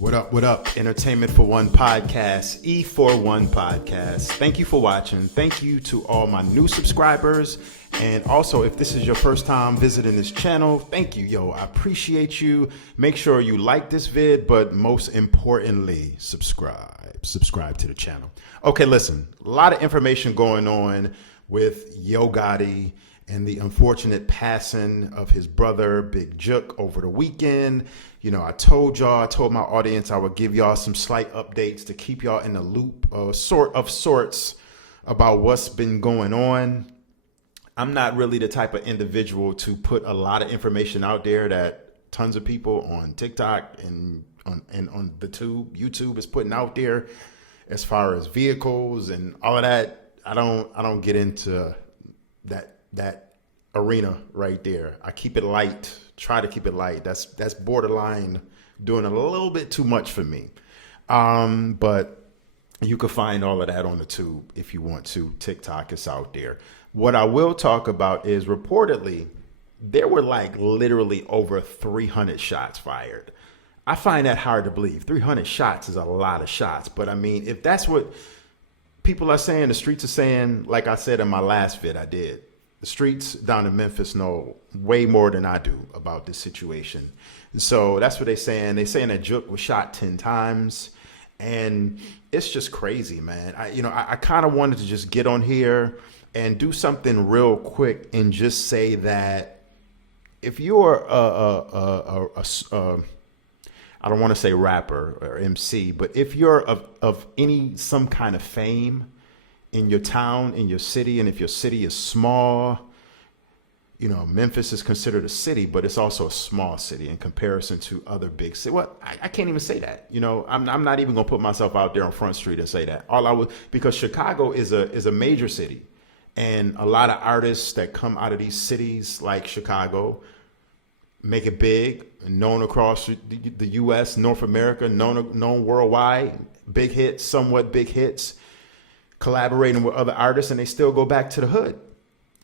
What up, what up? Entertainment for One podcast, E41 podcast. Thank you for watching. Thank you to all my new subscribers. And also, if this is your first time visiting this channel, thank you, yo. I appreciate you. Make sure you like this vid, but most importantly, subscribe. Subscribe to the channel. Okay, listen, a lot of information going on with Yo Gotti and the unfortunate passing of his brother, Big Jook, over the weekend. You know, I told my audience I would give y'all some slight updates to keep y'all in the loop, sorts, about what's been going on. I'm not really the type of individual to put a lot of information out there that tons of people on TikTok and on the YouTube is putting out there as far as vehicles and all of that. I don't get into that arena right there. I keep it light, try to keep it light. That's borderline doing a little bit too much for me. But you can find all of that on the tube if you want to. TikTok is out there. What I will talk about is reportedly there were like literally over 300 shots fired. I find that hard to believe. 300 shots is a lot of shots. But I mean, if that's what people are saying, the streets are saying, like I said in my last vid I did, the streets down in Memphis know way more than I do about this situation. So that's what they're saying. They're saying that Jook was shot 10 times. And it's just crazy, man. I kind of wanted to just get on here and do something real quick and just say that if you're I don't want to say rapper or MC, but if you're of some kind of fame in your town, in your city, and if your city is small, you know, Memphis is considered a city, but it's also a small city in comparison to other big cities. Well, I can't even say that. You know, I'm not even gonna put myself out there on Front Street and say that. Because Chicago is a major city, and a lot of artists that come out of these cities like Chicago make it big, known across the U.S., North America, known worldwide, big hits, somewhat big hits, collaborating with other artists, and they still go back to the hood.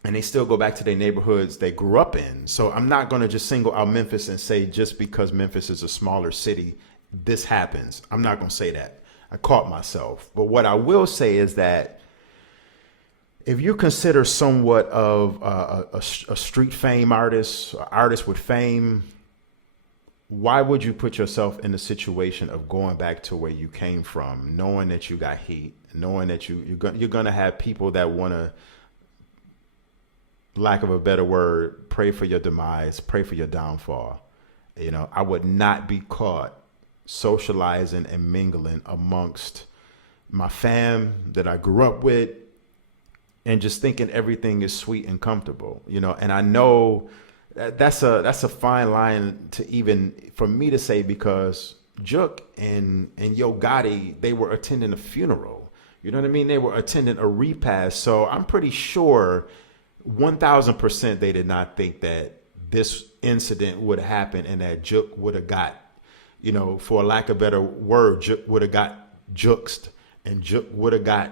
And they still go back to their neighborhoods they grew up in. So I'm not going to just single out Memphis and say just because Memphis is a smaller city, this happens. I'm not going to say that. I caught myself. But what I will say is that if you consider somewhat of a street fame artist, artist with fame, why would you put yourself in the situation of going back to where you came from, knowing that you got heat, knowing that you're going to have people that want to, lack of a better word, pray for your demise, pray for your downfall. You know, I would not be caught socializing and mingling amongst my fam that I grew up with and just thinking everything is sweet and comfortable, you know. And I know that's a fine line to even for me to say, because Jook and Yo Gotti, they were attending a funeral. You know what I mean? They were attending a repast. So I'm pretty sure 1000% they did not think that this incident would happen and that Jook would have got, you know, for lack of a better word, Jook would have got juked, and Jook would have got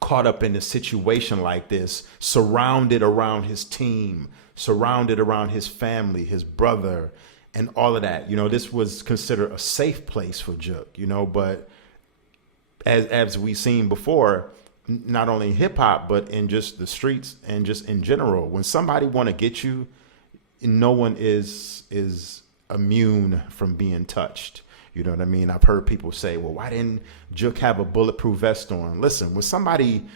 caught up in a situation like this, surrounded around his team, surrounded around his family, his brother, and all of that. You know, this was considered a safe place for Jook, you know, but as we've seen before, not only hip hop, but in just the streets and just in general, when somebody want to get you, no one is immune from being touched. You know what I mean? I've heard people say, well, why didn't Jook have a bulletproof vest on? Listen, when somebody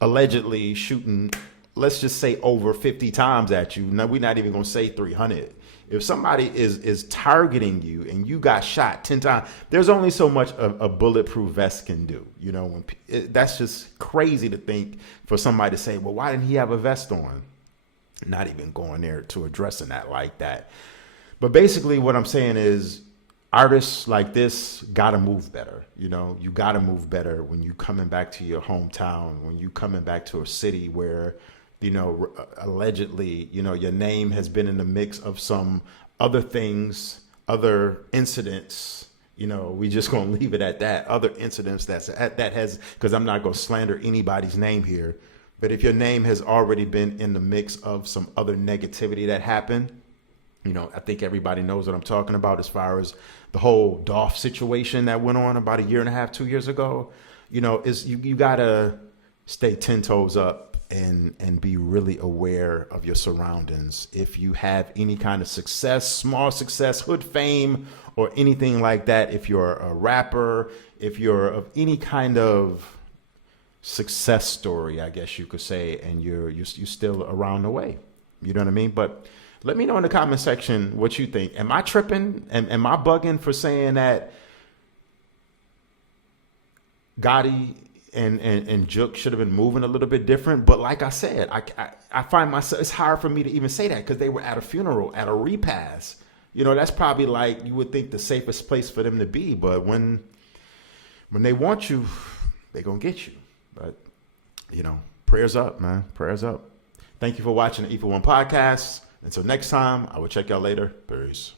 allegedly shooting, let's just say over 50 times at you, now we're not even going to say 300. If somebody is targeting you and you got shot 10 times, there's only so much a bulletproof vest can do. You know, that's just crazy to think for somebody to say, well, why didn't he have a vest on? Not even going there to addressing that like that. But basically what I'm saying is artists like this got to move better. You know, you got to move better when you coming back to your hometown, when you coming back to a city where, you know, allegedly, you know, your name has been in the mix of some other things, other incidents. You know, we just gonna leave it at that. Other incidents that has, because I'm not gonna slander anybody's name here, but if your name has already been in the mix of some other negativity that happened, I think everybody knows what I'm talking about as far as the whole Dolph situation that went on about a year and a half, 2 years ago. Is you gotta stay 10 toes up and be really aware of your surroundings. If you have any kind of success, small success, hood fame, or anything like that, if you're a rapper, if you're of any kind of success story, I guess you could say, and you're still around the way. You know what I mean? But let me know in the comment section what you think. Am I tripping? Am I bugging for saying that Gotti and Jook should have been moving a little bit different? But like I said, I find myself, it's hard for me to even say that because they were at a funeral, at a repast. That's probably like you would think the safest place for them to be. But when they want you, they're going to get you. But, prayers up, man. Prayers up. Thank you for watching the E for One podcast. Until next time, I will check y'all later. Peace.